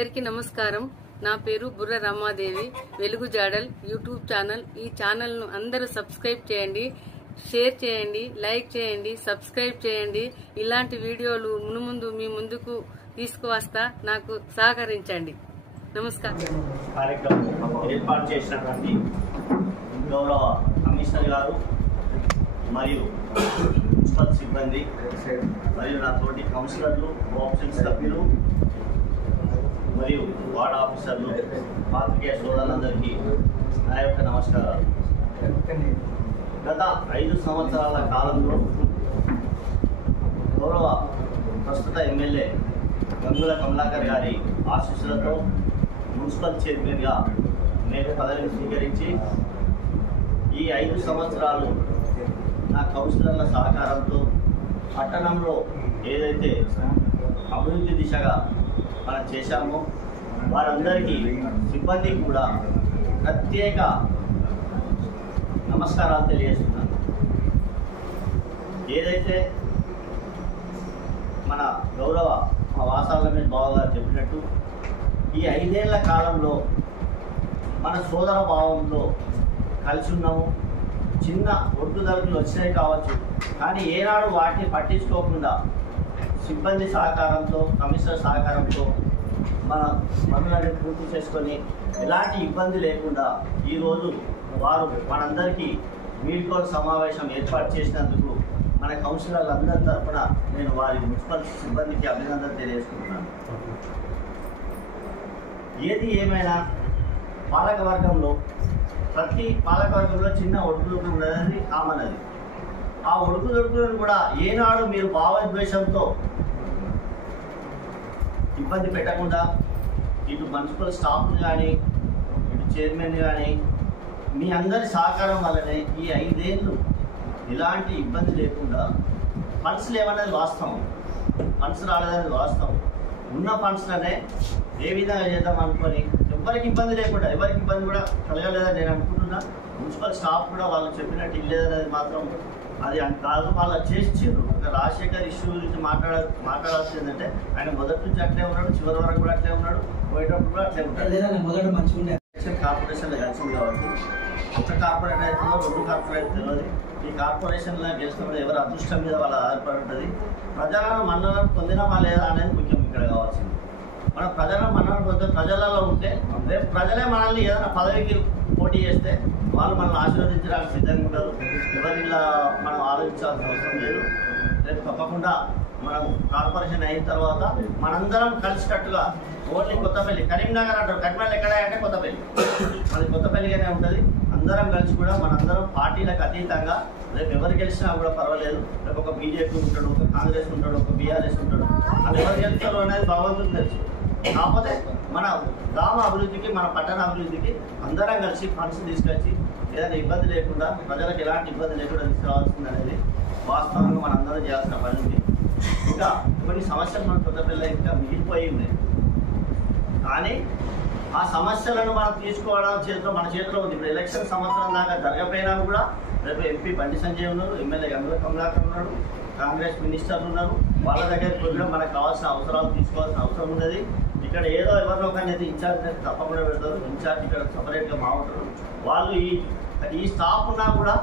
అందరికీ నమస్కారం. నా పేరు బుర్ర రమాదేవి. వెలుగు జాడల్ యూట్యూబ్ ఛానల్. ఈ ఛానల్ ను అందరూ సబ్స్క్రైబ్ చేయండి, షేర్ చేయండి, లైక్ చేయండి, సబ్స్క్రైబ్ చేయండి. ఇలాంటి వీడియోలు మునుముందు మీ ముందుకు తీసుకువస్తా. నాకు సహకరించండి. నమస్కారం. కార్యక్రమం ఏర్పాటు చేసినటువంటి గౌరవ కమిషనర్ గారు మరియు మున్సిపల్ సిబ్బంది మరియు నా తోటి కౌన్సిలర్లు, కోఆప్షన్ సభ్యులు మరియు వార్డ్ ఆఫీసర్లు, పాత్రికేయ సోదరులందరికీ నా యొక్క నమస్కారాలు. గత 5 సంవత్సరాల కాలంలో గౌరవ ప్రస్తుత ఎమ్మెల్యే గంగుల కమలాకర్ గారి ఆశీస్సులతో మున్సిపల్ చైర్మన్గా నేను పదవిని స్వీకరించి ఈ 5 సంవత్సరాలు నా కౌన్సిలర్ల సహకారంతో పట్టణంలో ఏదైతే అభివృద్ధి దిశగా మనం చేశామో వారందరికీ సిబ్బందికి కూడా ప్రత్యేక నమస్కారాలు తెలియజేస్తున్నాను. ఏదైతే మన గౌరవ మా వాసాలమే బావ గారు చెప్పినట్టు ఈ 5 ఏళ్ల కాలంలో మన సోదర భావంతో కలిసి ఉన్నాము. చిన్న ఒడ్డుదలుకులు వచ్చినాయి కావచ్చు, కానీ ఏనాడు వాటిని పట్టించుకోకుండా సిబ్బంది సహకారంతో, కమిషనర్ సహకారంతో మన పనులను పూర్తి చేసుకొని ఎలాంటి ఇబ్బంది లేకుండా ఈరోజు వారు మనందరికీ వీడ్కోలు సమావేశం ఏర్పాటు చేసినందుకు మన కౌన్సిలర్లందరి తరఫున నేను వారి మున్సిపల్ సిబ్బందికి అభినందన తెలియజేసుకుంటున్నాను. ఏది ఏమైనా పాలకవర్గంలో ప్రతి పాలకవర్గంలో చిన్న ఒడుకుదొడుకు ఉన్నది కామన్. అది ఆ ఒడుకుదొడుకులను కూడా ఏనాడు మీరు భావోద్వేషంతో ఇబ్బంది పెట్టకుండా ఇటు మున్సిపల్ స్టాఫ్ని కానీ ఇటు చైర్మన్ కానీ మీ అందరి సహకారం వల్లనే ఈ 5 ఏళ్ళు ఎలాంటి ఇబ్బంది లేకుండా ఫండ్స్ లేవనేది వాస్తవం, ఫండ్స్ రాలేదనేది వాస్తవం. ఉన్న ఫండ్స్లోనే ఏ విధంగా చేద్దాం అనుకొని ఎవరికి ఇబ్బంది లేకుండా, ఎవరికి ఇబ్బంది కూడా కలగలేదని నేను అనుకుంటున్నా. మున్సిపల్ స్టాఫ్ కూడా వాళ్ళు చెప్పినట్టు ఇల్లేదనేది మాత్రం అది కాదు, వాళ్ళు చేసిచ్చారు. ఒక రాజశేఖర్ ఇష్యూ గురించి మాట్లాడాల్సింది ఏంటంటే ఆయన మొదటి నుంచి అట్లే ఉన్నాడు, చివరి వరకు కూడా అట్లే ఉన్నాడు, పోయేటప్పుడు కూడా అట్లే ఉంటాడు. కార్పొరేషన్లో కలిసింది కాబట్టి ఒక కార్పొరేట్ అవుతుందో 2 కార్పొరేట్ తెలియదు. ఈ కార్పొరేషన్లో గెలిచినప్పుడు ఎవరి అదృష్టం మీద వాళ్ళ ఆధారపడి ఉంటుంది. ప్రజలను మన్నలను పొందినమా లేదా అనేది ముఖ్యం ఇక్కడ కావాల్సింది. మన ప్రజలను మన్నలను పొందే ప్రజలలో ఉంటే రేపు ప్రజలే మనల్ని ఏదైనా పదవికి పోటీ చేస్తే వాళ్ళు మనల్ని ఆశీర్వదించడానికి సిద్ధంగా ఉంటారు. ఎవరిలా మనం ఆలోచించాల్సిన అవసరం లేదు. రేపు తప్పకుండా మనం కార్పొరేషన్ అయిన తర్వాత మనందరం కలిసికట్టుగా ఓన్లీ కొత్తపల్లి, కరీంనగర్ అంటారు, కరీంనగర్ ఎక్కడ అంటే కొత్తపల్లి, అది కొత్తపల్లిగానే ఉంటుంది. అందరం కలిసి కూడా మనందరం పార్టీలకు అతీతంగా రేపు ఎవరు గెలిచినా కూడా పర్వాలేదు. రేపు ఒక బీజేపీ ఉంటాడు, ఒక కాంగ్రెస్ ఉంటాడు, ఒక బీఆర్ఎస్ ఉంటాడు, అది ఎవరు గెలుస్తారు అనేది భగవంతుడికి తెలుసు. కాకపోతే మన గ్రామ అభివృద్ధికి, మన పట్టణ అభివృద్ధికి అందరం కలిసి ఫండ్స్ తీసుకొచ్చి ఏదైనా ఇబ్బంది లేకుండా, ప్రజలకు ఎలాంటి ఇబ్బంది లేకుండా తీసుకురావాల్సింది అనేది వాస్తవంగా మనందరం చేయాల్సిన పని ఉంది. ఇంకా కొన్ని సమస్యలు మన కొత్తపల్లి ఇంకా మిగిలిపోయి ఉన్నాయి, కానీ ఆ సమస్యలను మనం తీసుకోవడం మన చేతిలో ఉంది. ఇప్పుడు ఎలక్షన్ సంవత్సరం దాకా జరగపోయినా కూడా రేపు ఎంపీ బండి సంజయ్ ఉన్నారు, ఎమ్మెల్యే గంగుల కమలాకర్ ఉన్నాడు, కాంగ్రెస్ మినిస్టర్లు ఉన్నారు. వాళ్ళ దగ్గరికి కూడా మనకు కావాల్సిన అవసరాలు తీసుకోవాల్సిన అవసరం ఉన్నది. ఇక్కడ ఏదో ఎవరినో కానీ ఇన్ఛార్జ్ తప్పకుండా పెడతారు. ఇన్ఛార్జ్ ఇక్కడ సపరేట్గా మాట్లాడతారు. వాళ్ళు ఈ స్టాఫ్ ఉన్నా కూడా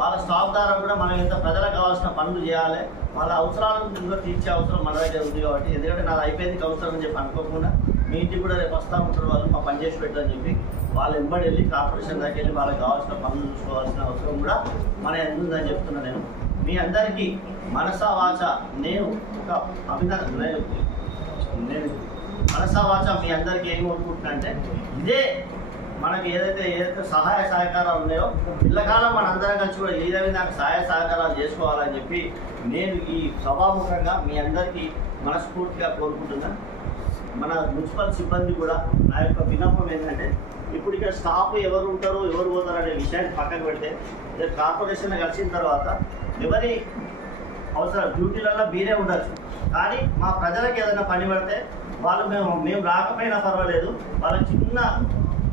వాళ్ళ స్టాఫ్ ద్వారా కూడా మనం ఎంత ప్రజలకు కావాల్సిన పనులు చేయాలి, వాళ్ళ అవసరాలను కూడా తీర్చే అవసరం మన దగ్గర ఉంది. కాబట్టి ఎందుకంటే నాది అయిపోయింది కౌన్సిలర్ అని చెప్పి అనుకోకుండా మీ ఇంటికి కూడా రేపు వస్తూ ఉంటారు వాళ్ళు, మా పని చేసి పెట్టని చెప్పి వాళ్ళు వెంబడి వెళ్ళి కార్పొరేషన్ దగ్గర వెళ్ళి వాళ్ళకి కావాల్సిన పనులు చూసుకోవాల్సిన అవసరం కూడా మన ఎంత ఉందని చెప్తున్నాను. నేను మీ అందరికీ మనసా వాచ నేను మనసా వాచ మీ అందరికీ ఏం కోరుకుంటున్నా అంటే ఇదే మనకి ఏదైతే సహాయ సహకారాలు ఉన్నాయో ఇళ్ళకాలం మనందరం కలిసి కూడా ఏదైనా నాకు సహాయ సహకారాలు చేసుకోవాలని చెప్పి నేను ఈ సభాముఖంగా మీ అందరికీ మనస్ఫూర్తిగా కోరుకుంటున్నా. మన మున్సిపల్ సిబ్బంది కూడా నా యొక్క విన్నపం ఏంటంటే ఇప్పుడు ఇక్కడ స్టాఫ్ ఎవరు ఉంటారు, ఎవరు పోతారు అనే విషయాన్ని పక్కన పెడితే కార్పొరేషన్ కలిసిన తర్వాత ఎవరి అవసరం డ్యూటీలలో మీరే ఉండొచ్చు, కానీ మా ప్రజలకు ఏదైనా పని పడితే వాళ్ళు మేము రాకపోయినా పర్వాలేదు, వాళ్ళ చిన్న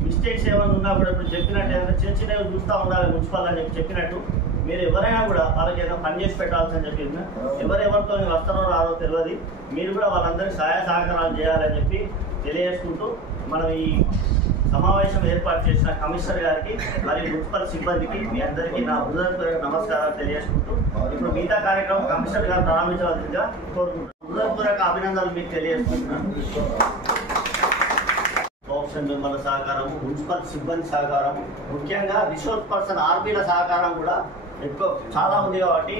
మిస్టేక్స్ ఏమైనా ఉన్నా కూడా ఇప్పుడు చెప్పినట్టు ఏదైనా చిన్న చిన్నవి చూస్తూ ఉండాలి మున్సిపల్ అని చెప్పినట్టు మీరు ఎవరైనా కూడా వాళ్ళకి ఏదో పని చేసి పెట్టాల్సి చెప్పింది. ఎవరెవరితో వస్తారో రాదో తెలియదు, మీరు కూడా వాళ్ళందరికీ సహాయ సహకారాలు చేయాలని చెప్పి తెలియజేసుకుంటూ మనం ఈ సమావేశం ఏర్పాటు చేసిన కమిషనర్ గారికి మరియు మున్సిపల్ సిబ్బందికి మీ అందరికీ నా హృదయపూర్వక నమస్కారాలు తెలియజేసుకుంటూ ఇప్పుడు మిగతా కార్యక్రమం కమిషనర్ గారు ప్రారంభించవలసిందిగా కోరుకుంటున్నాను. హృదయపూర్వక అభినందనలు మీకు తెలియజేసుకుంటున్నాను. ఆప్షన్ మెంబర్ల సహకారం, మున్సిపల్ సిబ్బంది సహకారం, ముఖ్యంగా రిసోర్స్ పర్సన్ ఆర్పీల సహకారం కూడా ఎక్కువ చాలా ఉంది కాబట్టి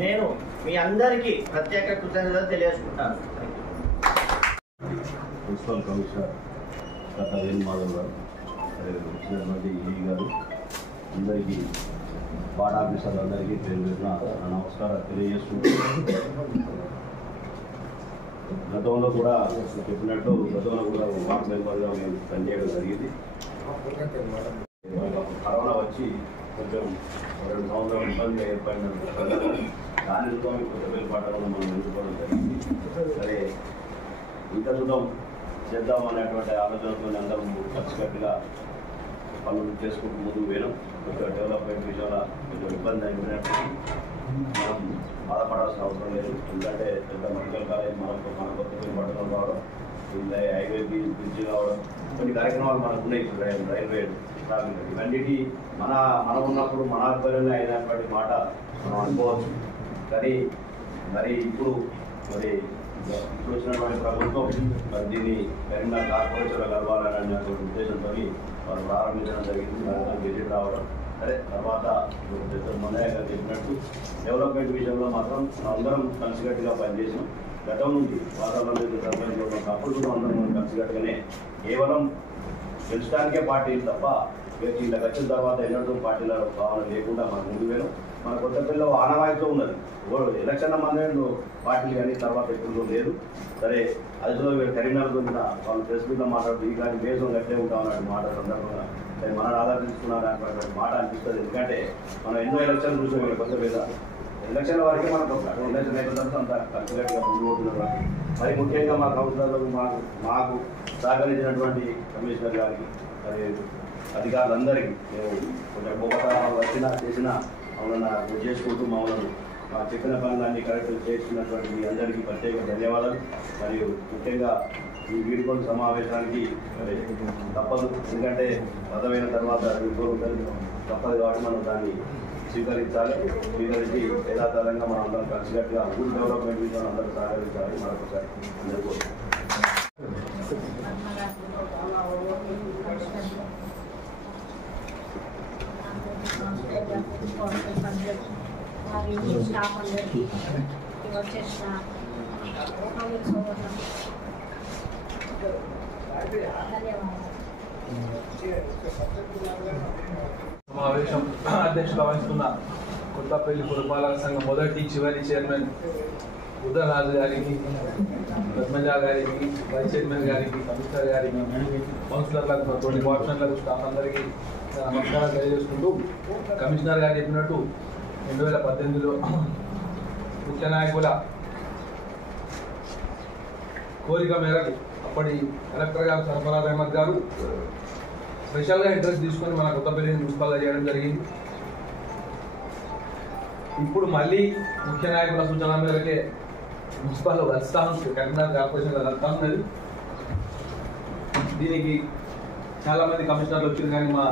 నేను మీ అందరికీ ప్రత్యేక కృతజ్ఞతలు తెలియజేసుకుంటాను. మున్సిపల్ కమిషనర్ డాక్టర్ వేణుమాధవ్ గారు, వచ్చినటువంటి ఈడీ గారు, అందరికీ వార్డ్ ఆఫీసర్లు అందరికీ పేరున నమస్కారాలు తెలియజేసుకుంటూ, గతంలో కూడా చెప్పినట్టు గతంలో కూడా వార్డ్ మెంబర్గా మేము పనిచేయడం జరిగింది. కరోనా వచ్చి కొంచెం 2 సంవత్సరాలు ఇబ్బంది ఏర్పడిన దానితో కొత్తపల్లి పట్టణంలో మనం ఎన్నుకోవడం జరిగింది. సరే ఇంత శుద్ధం చేద్దామనేటువంటి ఆలోచనతో అందరం కలిసికట్టుగా పనులు చేసుకుంటూ ముందుకు పోయినాం. కొంచెం డెవలప్మెంట్ విషయంలో కొంచెం ఇబ్బంది అయినప్పటికీ మనం బాధపడాల్సిన అవసరం లేదు. ఎందుకంటే పెద్ద మెడికల్ కాలేజ్ మన కొత్తపల్లి పట్టణం కావడం, హైవే బ్రిడ్జ్ కావడం, కొన్ని కార్యక్రమాలు మనకు ఉన్నాయి. రైల్వే ఇవన్నిటి మనం ఉన్నప్పుడు మన ఆధ్వర్యంలో అయినటువంటి మాట మనం అనుకోవచ్చు. కానీ ఇప్పుడు వచ్చినటువంటి ప్రభుత్వం దీన్ని కరీంనగర్ కార్పొరేషన్లో కలవాలనేటువంటి ఉద్దేశంతో వాళ్ళు ప్రారంభించడం జరిగింది. గెజిట్ రావడం, సరే తర్వాత మొన్నయ్య గారు చెప్పినట్టు డెవలప్మెంట్ విషయంలో మాత్రం అందరం కలిసికట్టుగా పనిచేసాం. గతం నుంచి వాతావరణం సర్పంచ్ అప్పుడు కూడా అందరం కలిసికట్టుగానే కేవలం గెలిచడానికే పార్టీలు తప్ప ఇలా వచ్చిన తర్వాత ఎన్నడూ పార్టీల భావన లేకుండా మనం ముందు వేరు. మన కొత్తపల్లిలో ఆనవాయితీ ఉన్నది. ఎలక్షన్ల మంది పార్టీలు కానీ తర్వాత ఎప్పుడు లేదు. సరే అదిలో కరీంనగర్ దొరికిన వాళ్ళు ప్రెస్ మీట్లో మాట్లాడుతూ ఈ కానీ బేసం గట్టే ఉంటామన్నట్టు మాట సందర్భంగా సరే మనల్ని ఆదరించుకున్నారు అనేటువంటి మాట అనిపిస్తుంది. ఎందుకంటే మనం ఎన్నో ఎలక్షన్లు చూసాం. కొత్తపల్లి ఎలక్షన్ల వరకే మనకు ఎలక్షన్ అయిన తర్వాత అంత కలిసికట్టుగా ముందు పోతున్నారు. మరి ముఖ్యంగా మా కౌన్సిలర్లకు మాకు సహకరించినటువంటి కమిషనర్ గారికి, మరి అధికారులందరికీ మేము కొంచెం గొప్పతనాలు వచ్చినా చేసినా మమ్మల్ని చేసుకుంటూ మమ్మల్ని మా చెప్పిన పనులన్నీ కరెక్ట్ చేస్తున్నటువంటి మీ అందరికీ ప్రత్యేక ధన్యవాదాలు. మరియు ముఖ్యంగా ఈ వీడ్కోలు సమావేశానికి మరి తప్పదు, ఎందుకంటే పదవైన తర్వాత వీడ్కోలు తప్పదు కాబట్టి మనం దాన్ని స్వీకరించి యథాతథంగా మనం అందరం కలిసికట్టుగా ఊరు డెవలప్మెంట్ విషయంలో అందరూ సహకరించాలి. మరొకసారి అందరికీ స్టాఫ్ అందరికీ వచ్చేసిన సమావేశం అధ్యక్షత వహిస్తున్న కొత్తపల్లి పురపాలక సంఘం మొదటి చివరి చైర్మన్ ఉదయరాజు గారికి, పద్మజ గారికి, వైస్ చైర్మన్ గారికి, కమిషనర్ గారికి, కౌన్సిలర్లకు, తోటి వార్షన్లకు, స్టాఫ్ అందరికీ నమస్కారం తెలియజేసుకుంటూ, కమిషనర్ గారు చెప్పినట్టు 2018లో ముఖ్య నాయకుల కోరిక మేరకు అప్పటి కలెక్టర్ గారు సర్ఫరాజ్ అహ్మద్ గారు స్పెషల్గా ఇంట్రెస్ట్ తీసుకొని మన కొత్తపల్లిని మున్సిపల్గా చేయడం జరిగింది. ఇప్పుడు మళ్ళీ ముఖ్య నాయకుల సూచన మేరకే మున్సిపల్లో కలుస్తా ఉంది, కరీంనగర్ కార్పొరేషన్లో కలుస్తా ఉన్నది. దీనికి చాలామంది కమిషనర్లు వచ్చింది, కానీ మా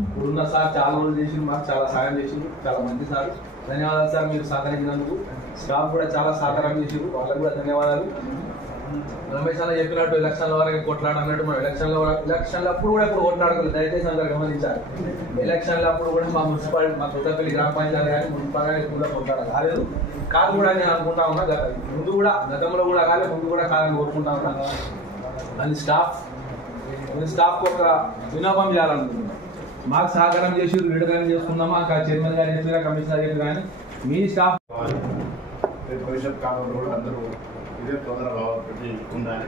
ఇప్పుడున్న సార్ చాలా రోజులు చేసింది, మాకు చాలా సాయం చేసింది, చాలా మంచి సార్. ధన్యవాదాలు సార్, మీరు సహకరించినందుకు. స్టాఫ్ కూడా చాలా సహకారం చేసింది, వాళ్ళకు కూడా ధన్యవాదాలు. రమేష్ అన్న చెప్పినట్టు ఎలక్షన్ల వరకు కొట్లాడ అన్నట్టు మనం ఎలక్షన్లప్పుడు కూడా ఇప్పుడు కొట్లాడుకోలేదు, దయచేసి అందరూ గమనించాలి. ఎలక్షన్లప్పుడు కూడా మా మున్సిపాలిటీ, మా కొత్తపల్లి గ్రామ పంచాయతీ కానీ మున్సిపల్ కానీ కూడా కొట్లాడ కాలేదు. కాదు కూడా నేను అనుకుంటా ఉన్నా, ముందు కూడా గతంలో కూడా కాలేదు, ముందు కూడా కాదని కోరుకుంటా ఉన్నా. అది స్టాఫ్కి ఒక వినోపం చేయాలనుకుంటున్నాం. మాకు సహకారం చేసి లీడర్ చేసుకుందామా, చైర్మన్ గారు చెప్పినా, కమిషనర్ చెప్పి కానీ మీ స్టాఫ్ భవిష్యత్ కాలంలో కూడా అందరూ ఇదే తొందరగా పెట్టి ఉండాలి.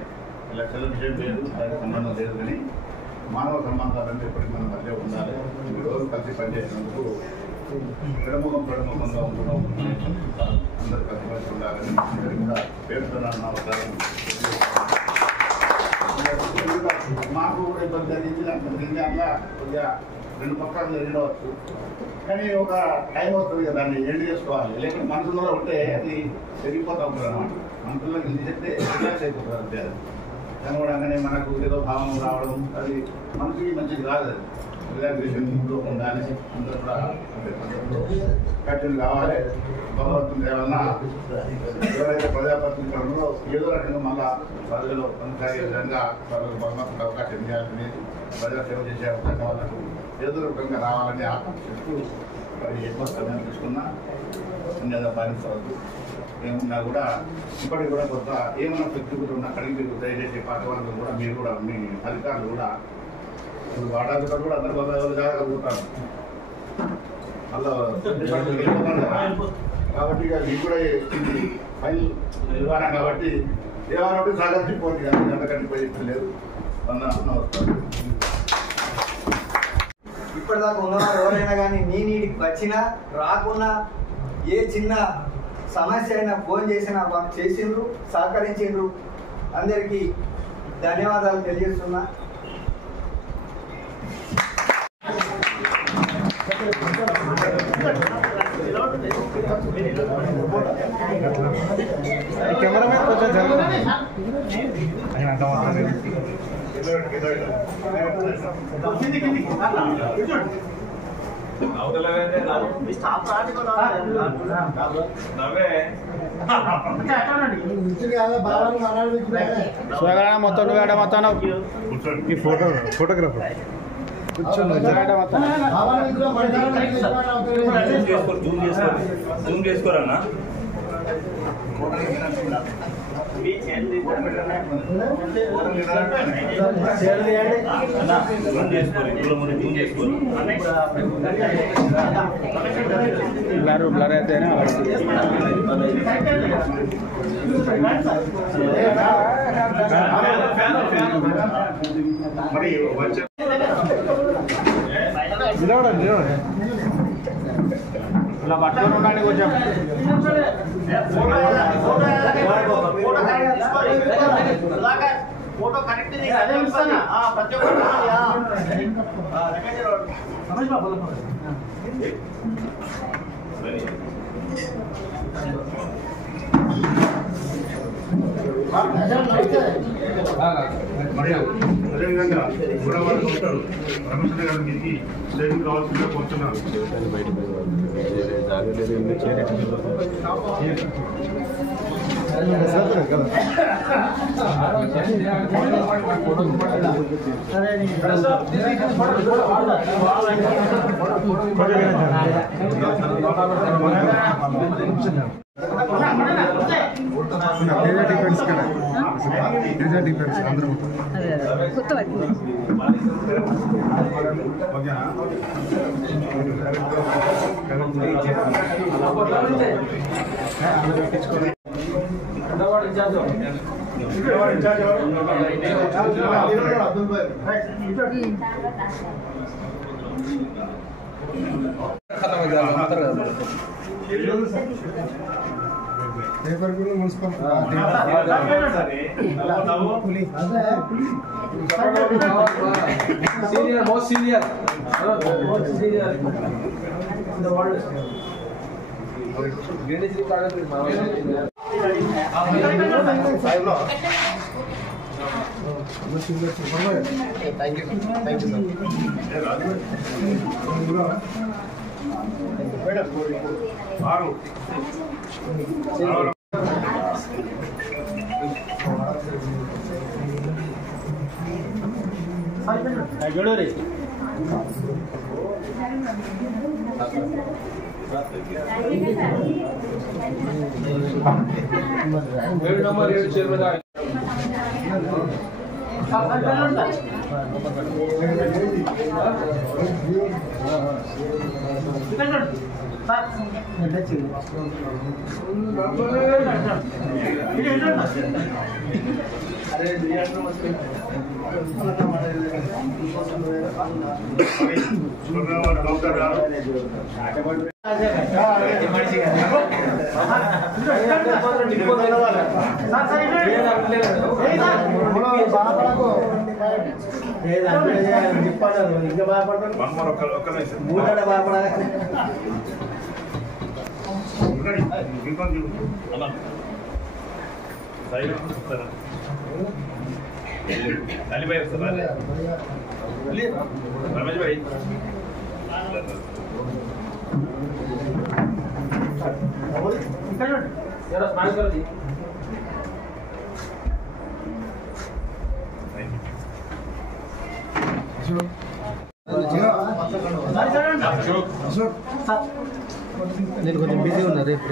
ఎలక్షన్ల విషయం లేదు, దానికి సంబంధం లేదు, కానీ మానవ సంబంధాలంటే ఎప్పటికీ మన మధ్య ఉండాలి. ఈ రోజు కలిసి పనిచేసినందుకు పెడముఖంగా ఉండడం, అందరూ కలిసి ఉండాలని కూడా పేరుతున్నాను. నమస్కారం. మాకు కూడా ఇబ్బంది జరిగింది, అట్లా కొద్దిగా 2 పక్షాలు జరిగవచ్చు, కానీ ఒక టైం వస్తుంది కదా, దాన్ని ఎండ్ చేసుకోవాలి. లేకపోతే మనసులో ఉంటే అది పెరిగిపోతూ ఉంటుంది అన్నమాట. మనసులో ఇది చెప్తే రిలాక్స్ అయిపోతుంది అంతే. కనబడంగానే మనకు ఏదో భావం రావడం అది మనకి మంచిది కాదు. అది రిలాక్సేషన్ ఇంట్లో ఉండాలి. అందరూ కూడా కఠిన కావాలి. భగవంతుని వలన ఎవరైతే ప్రజాప్రతినిధులలో ఏదో రకంగా మళ్ళా ప్రజలు కొనసాగే విధంగా వాళ్ళకు భగవంతుడు అవకాశం ఇవ్వాలని, ప్రజాసేవ చేసే అవకాశం వాళ్ళకు ఏదో రకంగా రావాలని ఆకాంక్షిస్తూ మరి ఎక్కువ సమయం తీసుకున్నా అన్యదా పాలించవద్దు. ఏమున్నా కూడా ఇప్పటికి కూడా కొంత ఏమన్నా వ్యక్తిగత ఉన్న అక్కడికి మీరు దయచేసి పాత వాళ్ళకు కూడా మీరు కూడా మీ అధికారులు కూడా ఇప్పుడు వాటాధికారులు కూడా అందరూ ఎవరు జాగ్రత్తగా మళ్ళీ కాబట్టి ఇక మీకు కూడా ఫైల్ విధానం కాబట్టి ఏమన్నా సాగర్చిపోతుంది కానీ అంతకంటే పోయి లేదు. వస్తారు ఇప్పటిదాకా ఉన్నవారు ఎవరైనా కానీ నీడికి వచ్చినా రాకున్నా ఏ చిన్న సమస్య అయినా ఫోన్ చేసినా మాకు చేసిండ్రు, సహకరించిండ్రు. అందరికీ ధన్యవాదాలు తెలియజేస్తున్నా. కెమెరామెన్ కొంచెం మొత్తం ఈ ఫోటోగ్రాఫర్ జూమ్ చేసుకోరా బ్లర్ అయితేనే ఇలా పట్టుకొని ఉండండి కొంచెం. ఫోటో కరెక్ట్ ప్రతి అదేవిధంగా కూడా వాళ్ళు ఉంటారు. రమేశ్వర గారు మీకు స్టేషన్ కావాల్సిందిగా కోరుతున్నారు. పేపర్ కూడా municipal senior most senior Guinness record number 7 chairman Ali भाई रमेश भाई जरा स्माइल करो जी నేను కొంచెం బిజీ ఉన్నా రేపు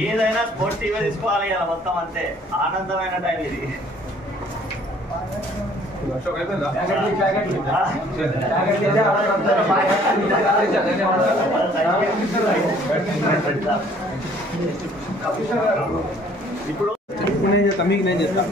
ఏదైనా స్పోర్ట్స్ టీవీ తీసుకోవాలి కదా మొత్తం అంతే ఆనందమైన టైం ఇది ఇప్పుడు నేను చేస్తా మీకు నేను చేస్తా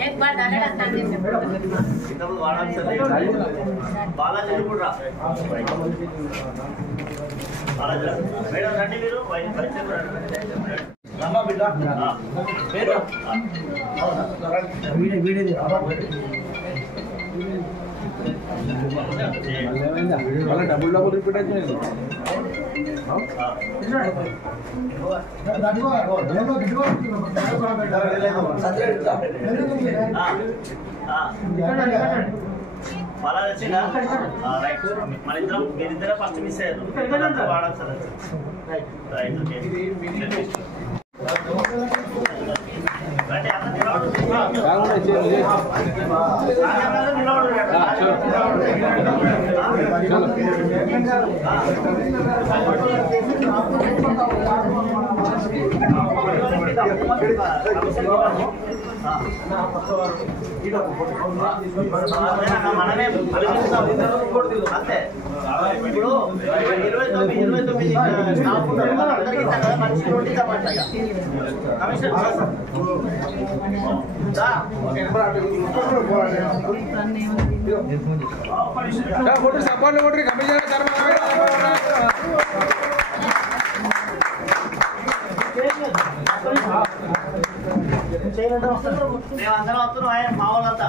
एक बार डाले रखता है బాలాజీ కూడా మేడం రండి మీరు రమ్మా బిడ్డ పేరు డబుల్ డబుల్ రిపీట్ అయితే మళ్ళా వచ్చిందా రైట్ మన ఇద్దరం మీరిద్దరే ఫస్ట్ మిస్ అయ్యారు వాడాలి సార్ రైట్ ఓకే మనమే అంతే. ఇప్పుడు 29 స్టాఫ్ అందరికీ మంచి రోడ్డు ఇద్దామంట. మేమందరం వస్తున్నాం. ఆయన మా వాళ్ళంతా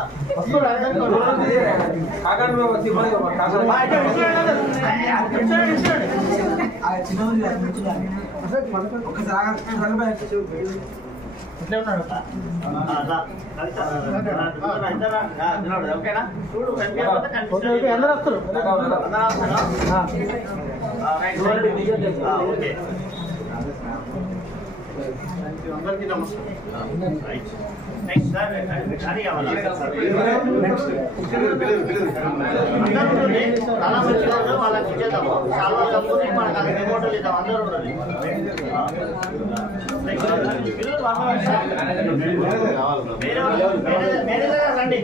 ఓకేనా? చూడు ఓకే. అందరికీ నమస్కారం. నెక్స్ట్ సార్ అది కావాలా? చాలా మంచి రోజు వాళ్ళకి ఇచ్చేద్దాము. చాలా తక్కువ మనకు అది రిమోటలు ఇద్దాం. అందరూ ఉండాలి. వేరే రండి.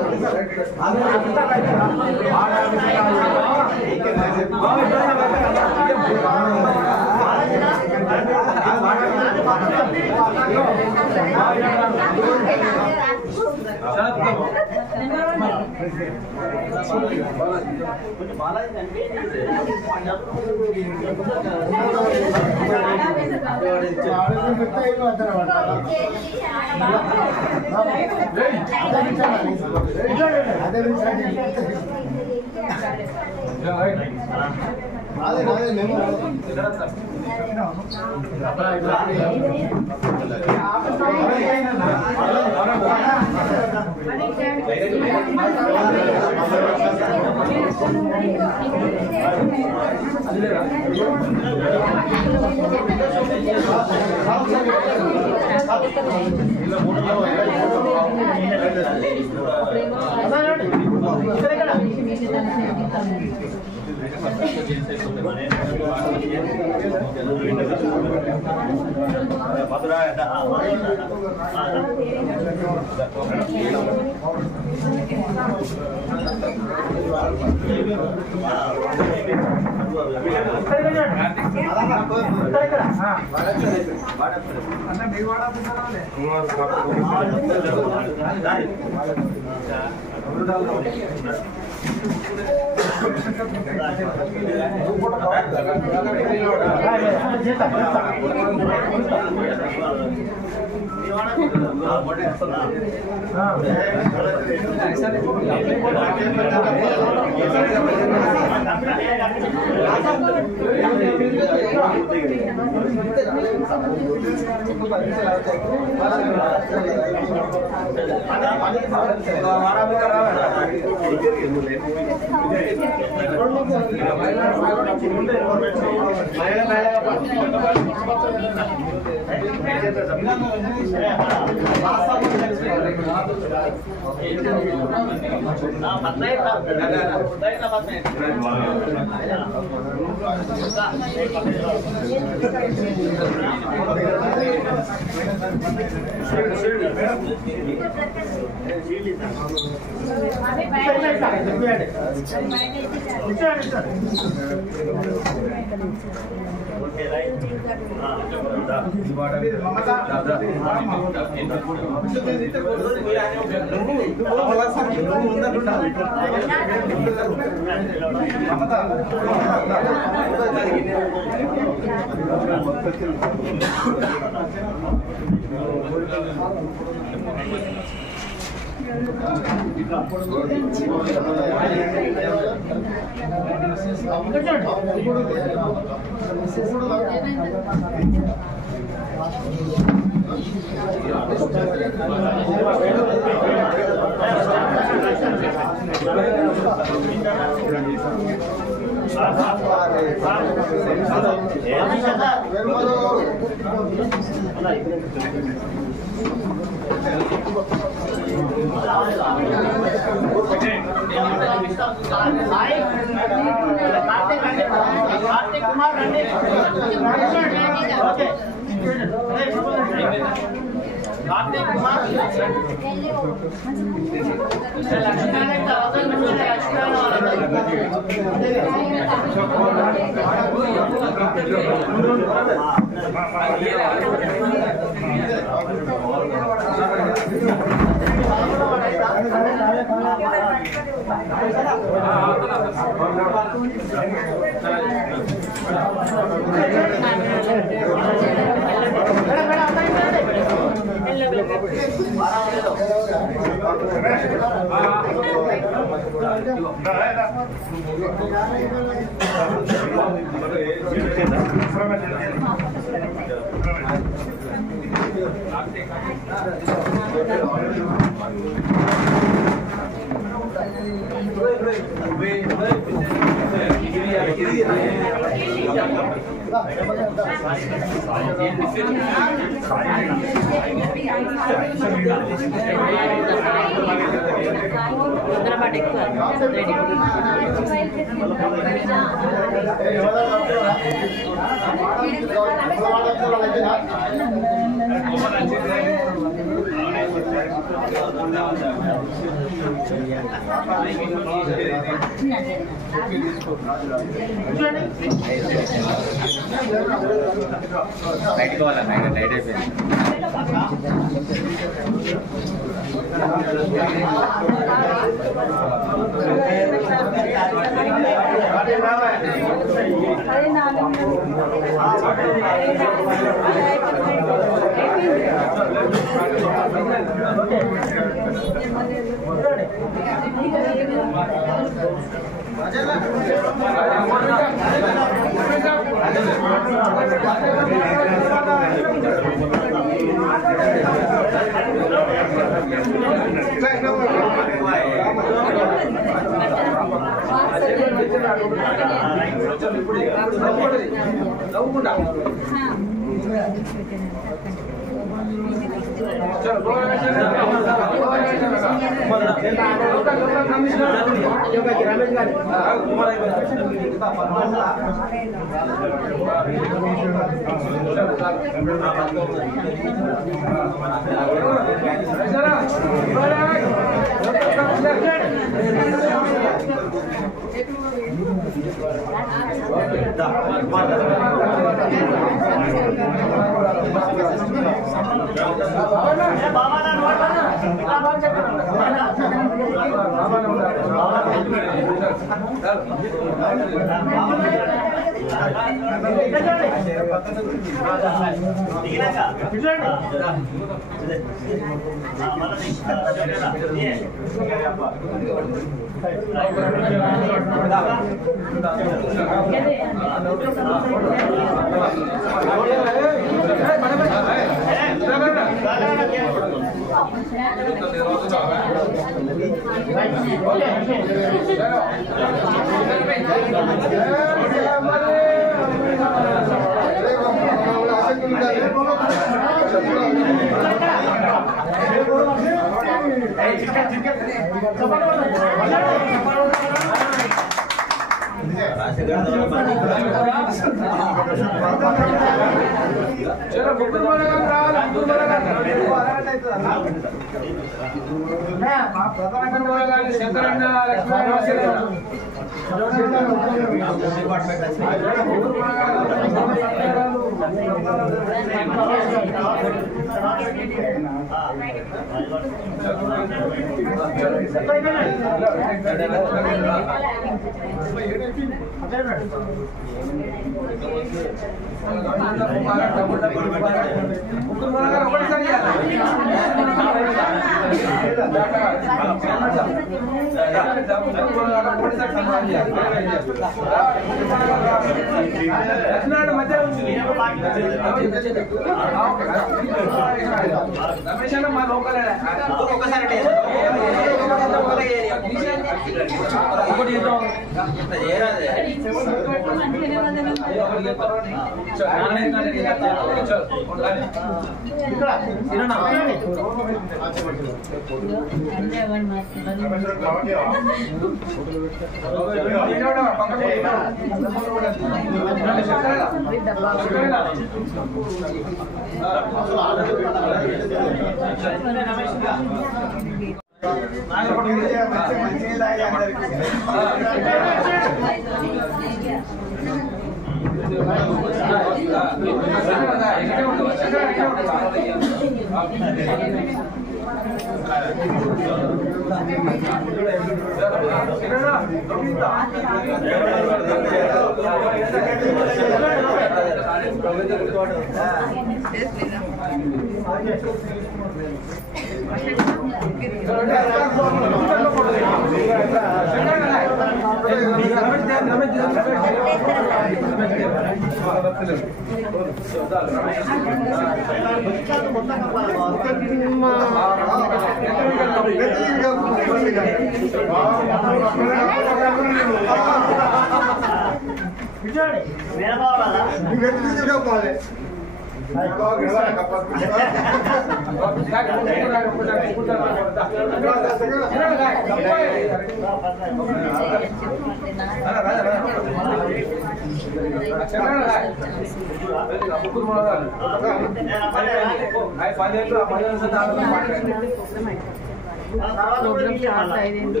प्रोग्राम स्टार्ट అయ్యింది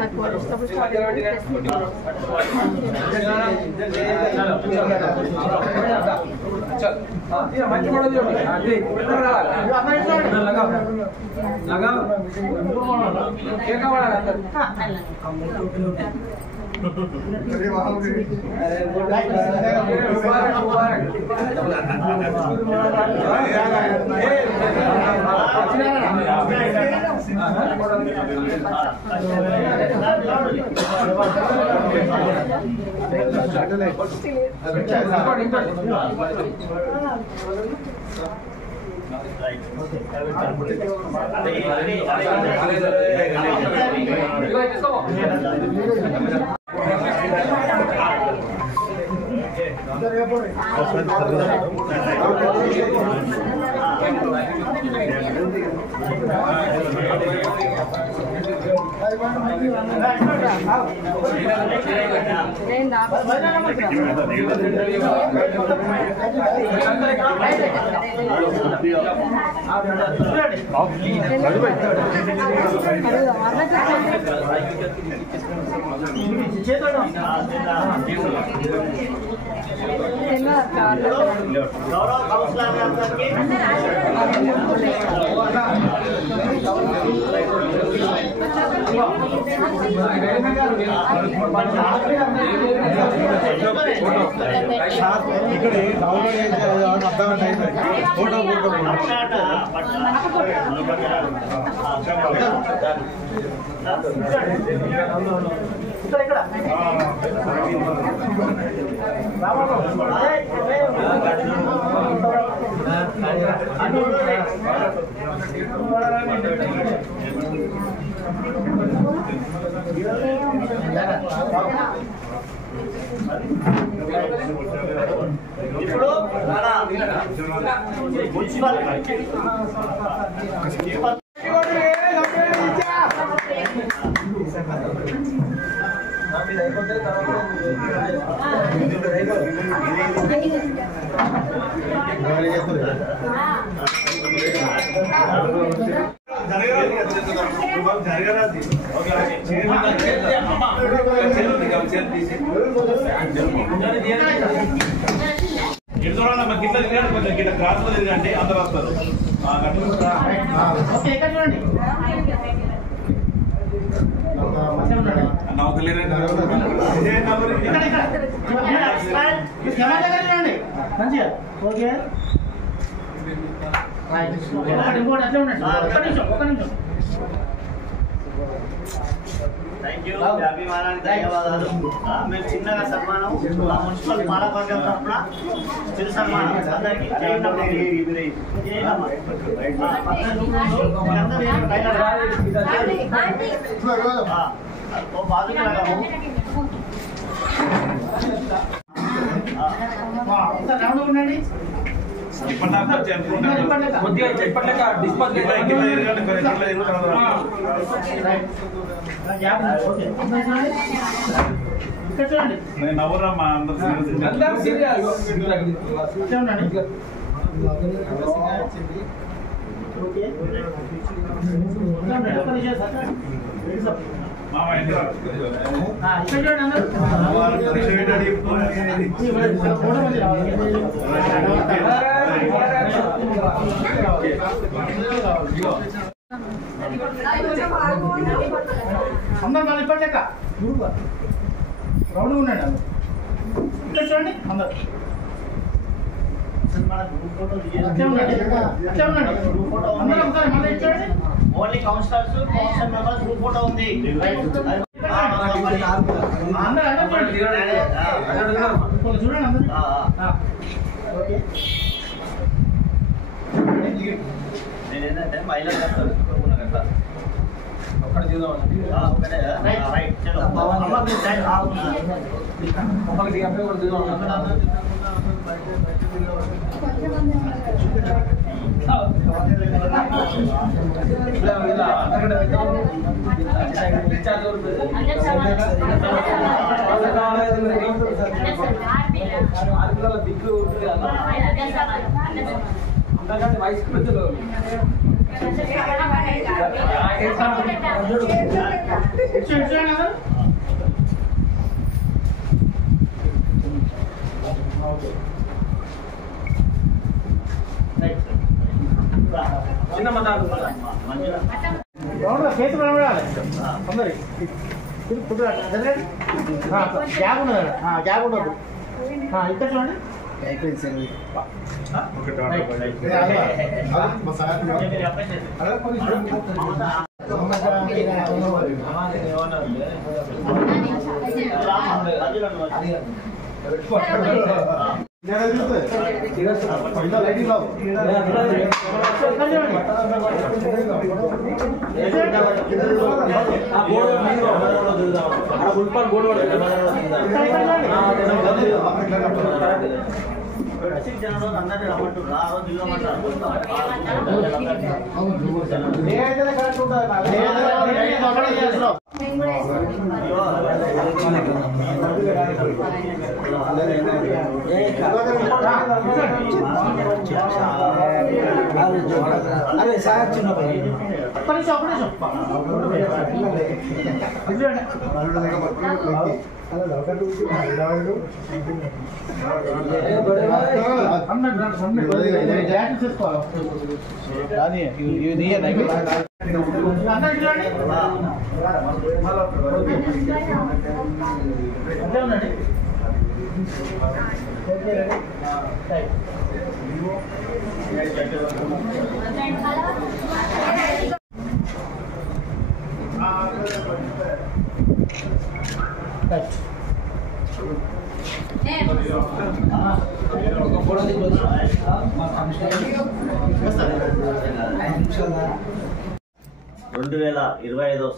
నాకు ఇష్టపడి चल हां ये मंच मोड़ दियो जी लगा लगा क्या का वाला अंदर हां अरे वाह अरे मुबारक मुबारक గౌరవ కౌన్సిలర్ అందరికీ ఇప్పుడు మున్సిపల్ గిట్ల క్రాస్ లో తిరగండి అందరూ వస్తారు మంచిగా ఓకే థ్యాంక్ యూ అభిమానానికి ధన్యవాదాలు. మేము చిన్నగా సన్మానం మా మున్సిపల్ పాలకవర్గం తరఫున చిరు సన్మానం అందరికీ ఉండండి. నవ్వురమ్మా అందరు మళ్ళీ ఇప్పటిక రౌండ్ ఉండండి. ఇంకా చూడండి అందరు only councillors council members group photo ఉంది. చూడండి అందరు ఓకే. నేనేంటంటే మహిళలు వయసుకు పెద్దలు చేతులు కనబడాలి అందరి గ్యాప్ ఉన్నది గ్యాప్ ఉండదు. ఇక్కడ చూడండి అయిపోయింది సార్. అందరినీ రమ్మంటారు ఆ రోజు ఇవ్వమంటారు అరే సార్ చిన్న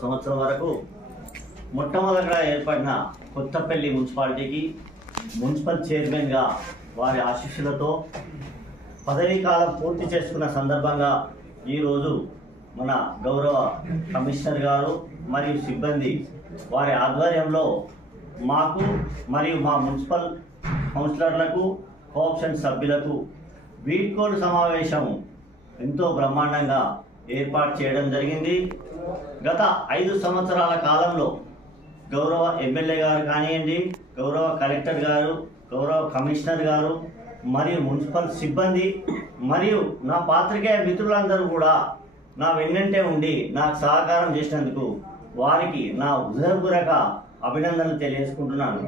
సంవత్సరం వరకు మొట్టమొదటిగా ఏర్పడిన కొత్తపల్లి మున్సిపాలిటీకి మున్సిపల్ చైర్మన్గా వారి ఆశీస్సులతో పదవీ కాలం పూర్తి చేసుకున్న సందర్భంగా ఈరోజు మన గౌరవ కమిషనర్ గారు మరియు సిబ్బంది వారి ఆధ్వర్యంలో మాకు మరియు మా మున్సిపల్ కౌన్సిలర్లకు కోఆప్షన్ సభ్యులకు వీడ్కోలు సమావేశం ఎంతో బ్రహ్మాండంగా ఏర్పాటు చేయడం జరిగింది. గత 5 సంవత్సరాల కాలంలో గౌరవ ఎమ్మెల్యే గారు కానివ్వండి, గౌరవ కలెక్టర్ గారు, గౌరవ కమిషనర్ గారు మరియు మున్సిపల్ సిబ్బంది మరియు నా పాత్రికేయ మిత్రులందరూ కూడా నా వెన్నంటే ఉండి నాకు సహకారం చేసినందుకు వారికి నా హృదయపూర్వక అభినందనలు తెలియజేసుకుంటున్నాను.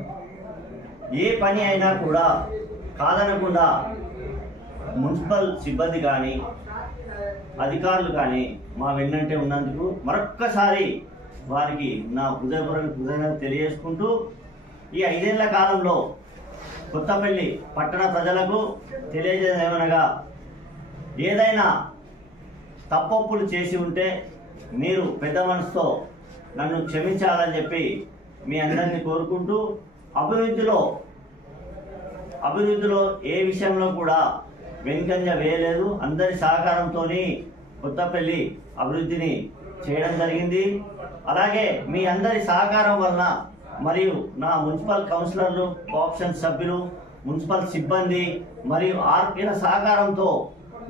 ఏ పని అయినా కూడా కాదనకుండా మున్సిపల్ సిబ్బంది కానీ అధికారులు కానీ మా వెన్నంటే ఉన్నందుకు మరొక్కసారి వారికి నా హృదయపూర్వక కృతజ్ఞతలు తెలియజేసుకుంటూ ఈ 5 ఏళ్ల కాలంలో కొత్తపల్లి పట్టణ ప్రజలకు తెలియజేయమనగా ఏదైనా తప్పొప్పులు చేసి ఉంటే మీరు పెద్ద మనసుతో నన్ను క్షమించాలని చెప్పి మీ అందరినీ కోరుకుంటూ అభివృద్ధిలో ఏ విషయంలో కూడా వెనుకంజ వేయలేదు. అందరి సహకారంతో కొత్తపల్లి అభివృద్ధిని చేయడం జరిగింది. అలాగే మీ అందరి సహకారం వలన మరియు నా మున్సిపల్ కౌన్సిలర్లు, కోఆప్షన్ సభ్యులు, మున్సిపల్ సిబ్బంది మరియు ఆర్పీల సహకారంతో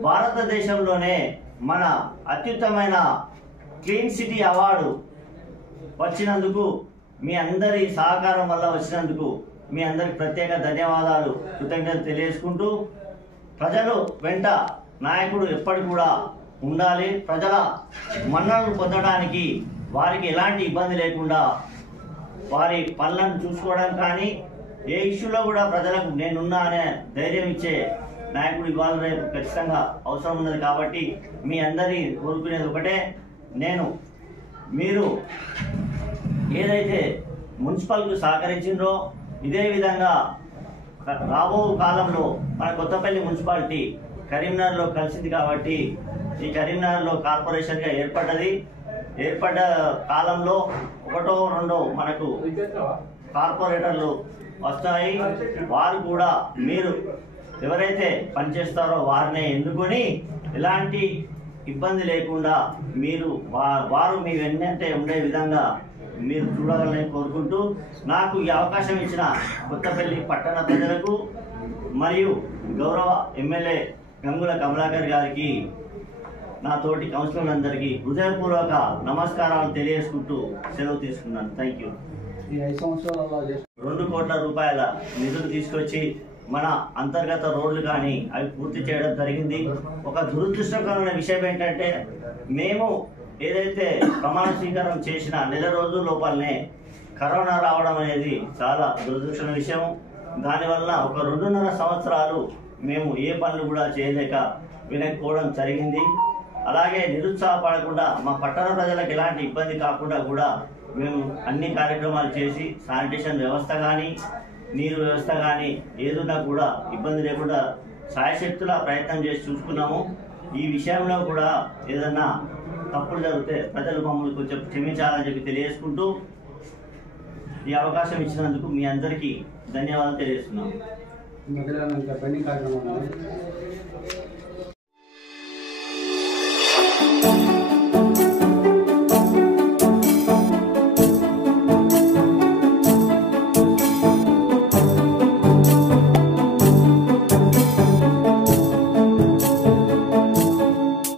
భారతదేశంలోనే మన అత్యుత్తమైన క్లీన్ సిటీ అవార్డు వచ్చినందుకు, మీ అందరి సహకారం వల్ల వచ్చినందుకు మీ అందరికి ప్రత్యేక ధన్యవాదాలు, కృతజ్ఞతలు తెలియజేసుకుంటూ ప్రజలు వెంట నాయకుడు ఎప్పటికి కూడా ఉండాలి. ప్రజల మన్ననలు పొందడానికి వారికి ఎలాంటి ఇబ్బంది లేకుండా వారి పనులను చూసుకోవడం కానీ ఏ ఇష్యూలో కూడా ప్రజలకు నేనున్నా అనే ధైర్యం ఇచ్చే నాయకుడు ఇవాళ రేపు ఖచ్చితంగా అవసరం ఉన్నది. కాబట్టి మీ అందరి కోరుకునేది ఒకటే, మీరు ఏదైతే మున్సిపల్కు సహకరించిందో ఇదే విధంగా రాబో కాలంలో మన కొత్తపల్లి మున్సిపాలిటీ కరీంనగర్లో కలిసింది. కాబట్టి ఈ కరీంనగర్లో కార్పొరేషన్గా ఏర్పడ్డ కాలంలో 1, 2 మనకు కార్పొరేటర్లు వస్తాయి. వారు కూడా మీరు ఎవరైతే పనిచేస్తారో వారినే ఎన్నుకొని ఎలాంటి ఇబ్బంది లేకుండా వారు మీ వెన్నంటే ఉండే విధంగా మీరు చూడాలని కోరుకుంటూ నాకు ఈ అవకాశం ఇచ్చిన కొత్తపల్లి పట్టణ ప్రజలకు మరియు గౌరవ ఎమ్మెల్యే గంగుల కమలాకర్ గారికి, నా తోటి కౌన్సిలర్లందరికీ హృదయపూర్వక నమస్కారాలు తెలియజేసుకుంటూ సెలవు తీసుకున్నాను. Thank you. 2 కోట్ల రూపాయల నిధులు తీసుకొచ్చి మన అంతర్గత రోడ్లు కానీ అవి పూర్తి చేయడం జరిగింది. ఒక దురదృష్టకరమైన విషయం ఏంటంటే, మేము ఏదైతే ప్రమాణ స్వీకారం చేసిన నెల రోజుల లోపలనే కరోనా రావడం అనేది చాలా దురదృష్టమైన విషయం. దానివల్ల ఒక 2.5 సంవత్సరాలు మేము ఏ పనులు కూడా చేయలేక వినకపోవడం జరిగింది. అలాగే నిరుత్సాహపడకుండా మా పట్టణ ప్రజలకు ఎలాంటి ఇబ్బంది కాకుండా కూడా మేము అన్ని కార్యక్రమాలు చేసి శానిటేషన్ వ్యవస్థ కానీ నీరు వ్యవస్థ కానీ ఏదున్నా కూడా ఇబ్బంది లేకుండా సాయశక్తుల ప్రయత్నం చేసి చూసుకున్నాము. ఈ విషయంలో కూడా ఏదన్నా తప్పులు జరిగితే ప్రజలు మమ్మల్ని కొంచెం క్షమించాలని చెప్పి తెలియజేసుకుంటూ ఈ అవకాశం ఇచ్చినందుకు మీ అందరికీ ధన్యవాదాలు తెలియజేస్తున్నాము.